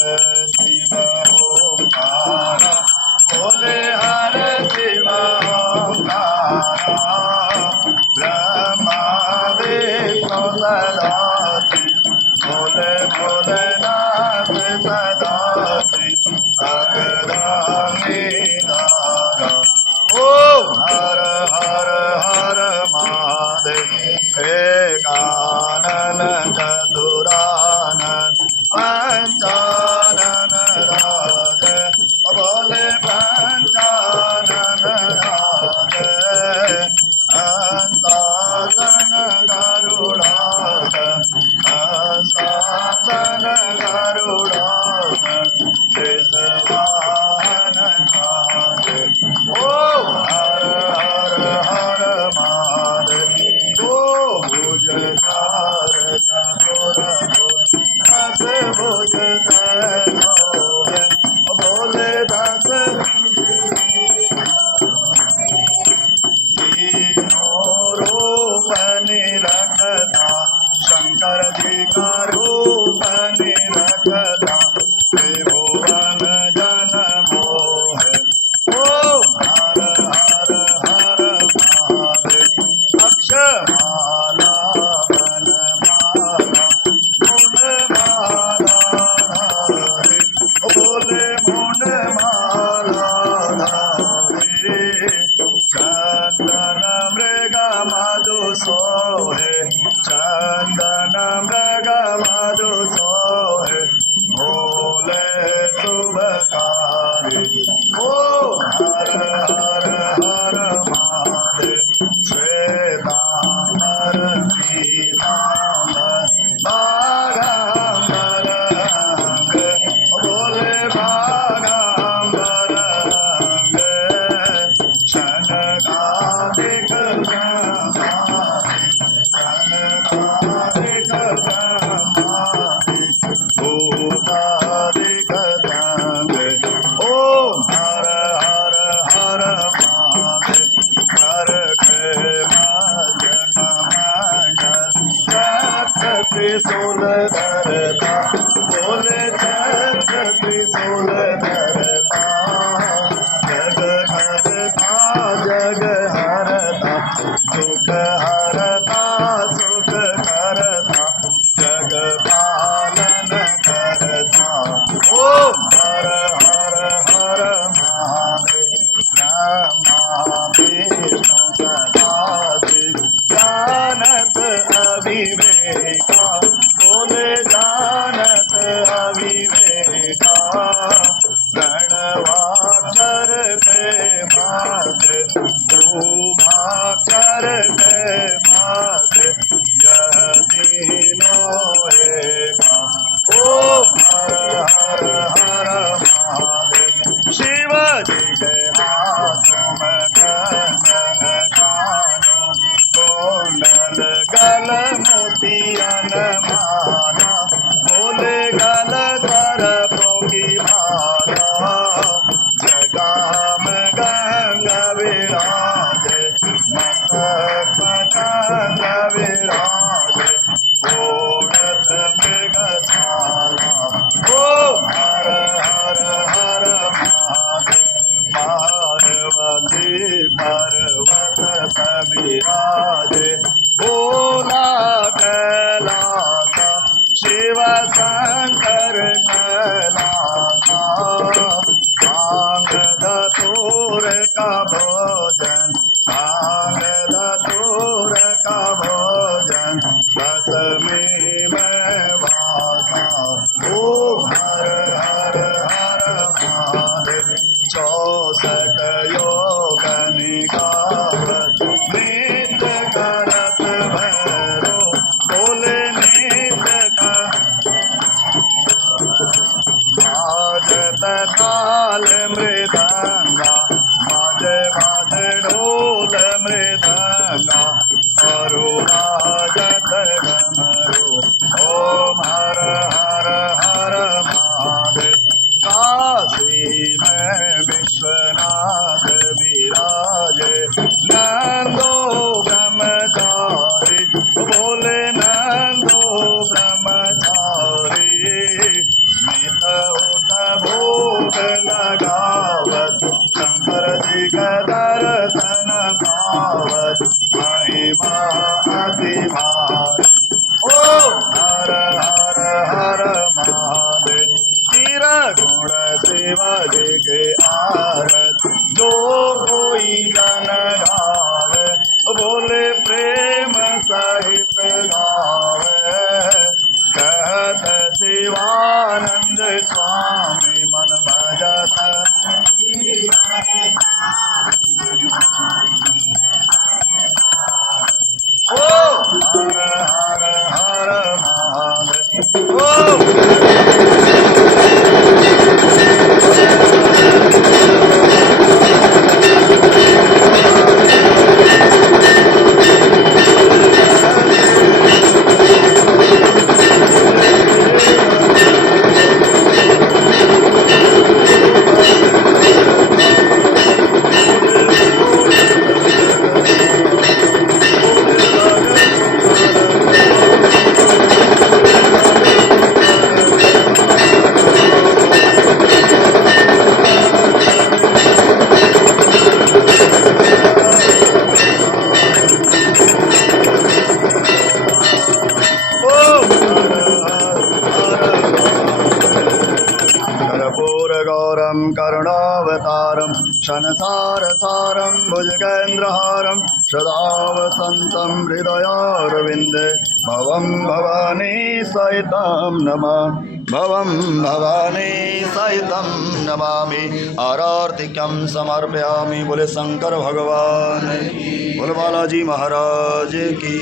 शिव ओंकार बोले हर शिव ओंकार ब्रह्मा विष्णु सदा बोले भोलेनाथ सदा अगदार ओम हर हर हर महादेव एकानन चतुरानन पंचानन राज बोले पंचानन राज हंसासन गरुड़ासन हंसासन गरुड़ासन वाहन ओ हर हर हर महादेव ओ भुज चार चतुर दस भुज तैनो है बोले दस तीनों रूप निरखता शंकर जी का रूप निरखता त्रिभुवन जन मोहे ओम हर हर हर महादेव अक्षमाला वनमाला मुंडमाला धारी बोले मुंडमाला धारी चंदन मृग मधु सोहे चंदन मृग मधु सोहे भोले शुभकारी ओ हर हर हर महादेव श्वेतांबर पीतांबर बागांबर अंग बोले बागांबर अंग शनकादिक शनकादिक भूतादिक ओम हर हर हर महादेव हर के मध्य कमंडल चक्र त्रिशूल धरता बोले चक्र त्रिशूल धरता जग हरता जग हरता सुख हरता सुख करता जग पालन करता ओम हर हर हर महादेव ब्रह्मा विष्णु सदा जानत अविवेका बोले जानत अविवेका प्रणवाक्षर के माध्य उमाक्षर के माध्य यह तीनों एका ओम हर हर हर महादेव शिव जी के हाथों में कंगन कानों कुंडल गल मोतियन माला बोले गल सरपों की माला जगा में गंगा विराजे मस्तक पतंग विराजे ओढ़त मृगशाला ओ हर हर हर महादेव पार्वती पर्वत विराजे भोला कैलासा शिव शंकर कैलासा भांग धतूर का भोजन भांग धतूर का भोजन भस्मी में वासा ओ हर हर हर महादेव 64 योग निगावत नित्य करत भैरो बोले नित्य का बाजत ताल मृदंगा बाजे बाजे ढोल मृदंगा अरुणाजत गमरो ओम हर हर हर महादेव काशी में विश्वनाथ विराजे नंदो ब्रह्मचारी बोले नंदो ब्रह्मचारी नित गुण शिव जी के आरत जो कोई जन गावे बोले प्रेम सहित गावे कहत शिवानंद स्वामी मन भजत ओ हर हर हर महादेव ओ कर्पूरगौरं करुणावतारं शनसारसारं भुजगेन्द्रहारं सदा वसन्तं हृदयारविन्दे भवं भवानी सहितं नमामि आरतिक्यं समर्पयामि बोले शंकर भगवान बोले बालाजी महाराज की